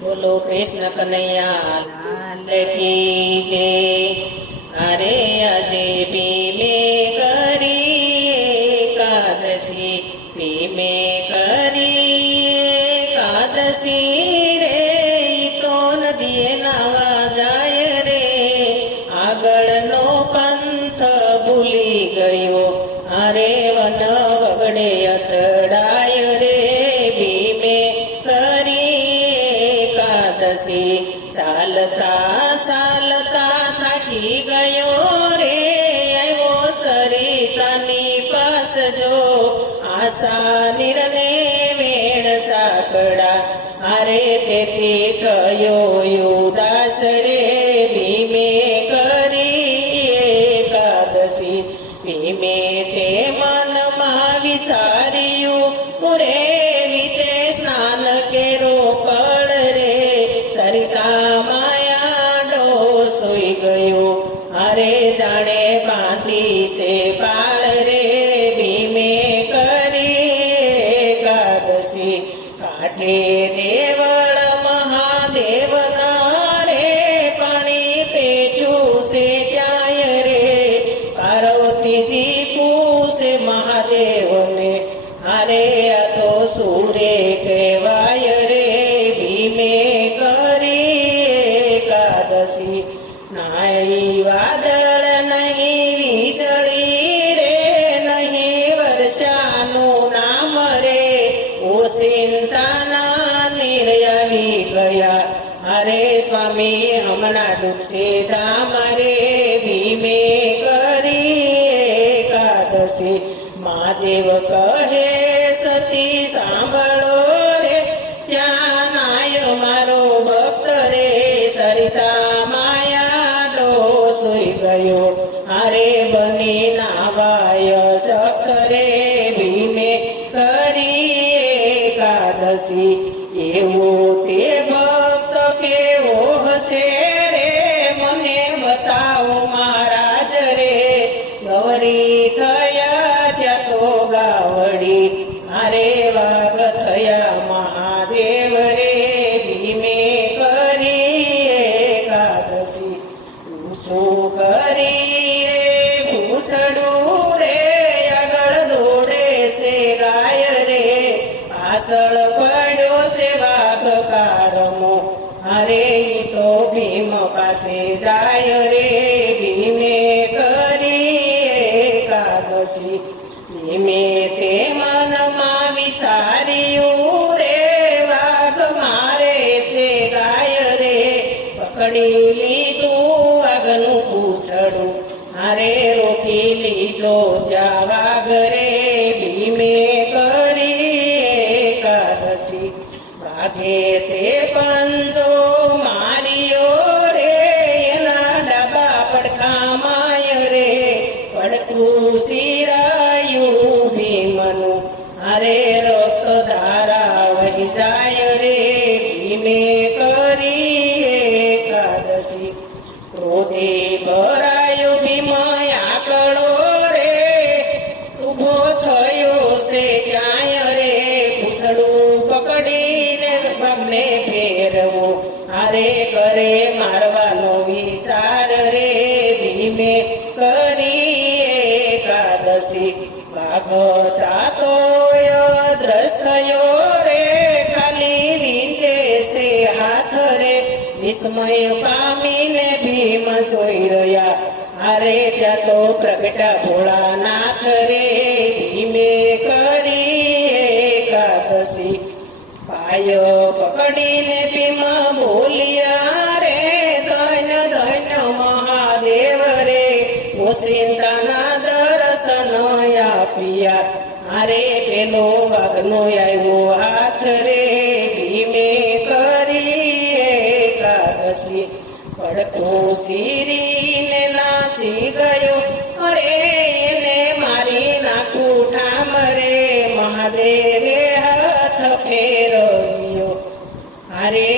બોલો કૃષ્ણ કનૈયા લાલ કી જય. અરે આજે ભીમે કરી એકાદશી ભીમે કરી પાસ જો આશા નિરને વેણ સાકડા અરે તેથી થયો નીર ગયા અરે સ્વામી હમણાં ડૂબશે ધામ રે ભીમે કરી એકાદશી મહાદેવ કહે સતી સાંભળો પૂછું કરી રે ભૂસડું રે આગળ દોડે છે ગાય રે પાછળ પડ્યો છે વાઘ કારમો અરે તો ભીમ પાસે જાય રે ભીમે કરી કાગસી ભીમે તે મનમાં વિચાર્યું રે વાઘ મારે છે ગાય રે પકડી વાઘે તે પંજો કરી એકાદશી ભાગતા તો દ્રષ્ટ થયો રે ખાલી રીંચે છે હાથ રે વિસ્મય પામીને ભીમ જોઈ રહ્યા. અરે ત્યાં તો પ્રગટા ભોળાનાથ રે ભીમે કરી એકાદશી પાયો પકડીને ઓસિંતાના દર્શન આપ્યા અરે પેલો વાઘનો આવ્યો હાથ રે ધીમે કરી એકાદશી પડકો સીરીને નાસી ગયો અરે એને મારી નાખું ઠામ રે મહાદેવે હાથ ફેરવ્યો. અરે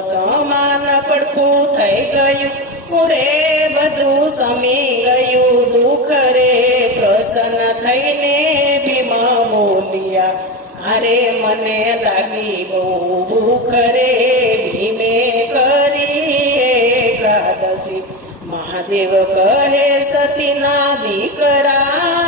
સમાન પડખું થઈ ગયું. પૂરે બધું સમી ગયું. દુઃખ રે પ્રસન્ન થઈને ભીમા બોલ્યા. અરે મને લાગી બહુ ભૂખ રે. ભીમે કરી એકાદશી. મહાદેવ કહે, સતીના દીકરા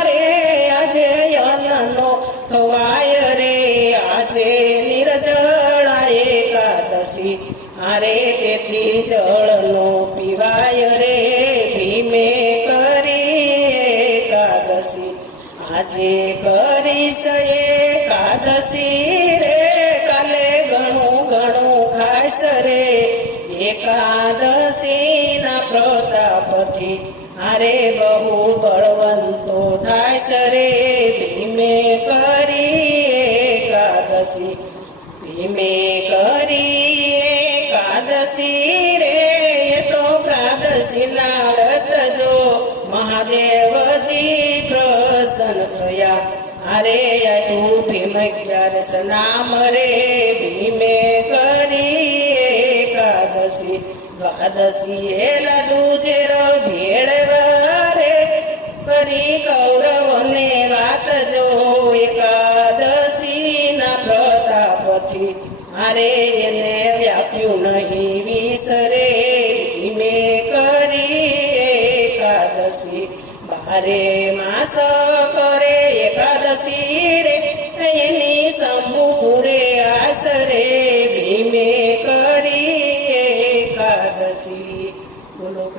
આજે કરીશ એકાદશી રે, કાલે ઘણું ઘણું ખાસ રે. એકાદશી ના પ્રતાપથી હારે બહુ બળવંતો થાય સરે ભીમે કરી એકાદશી ભીમે કરી એકાદશી રે. એ તો પ્રાદશી ના રત જો મહાદેવજી અરે તું ભીમ ક્યારસ નામ રે ભીમે કરી એકાદશી દ્વાદશી એ લાડુ જેરો ભેળ રે કરી કૌરવને વાત જો એકાદશી ના પ્રતાપથી મારે એને વ્યાપ્યું નહીં વિસરે ભીમે કરી એકાદશી બારે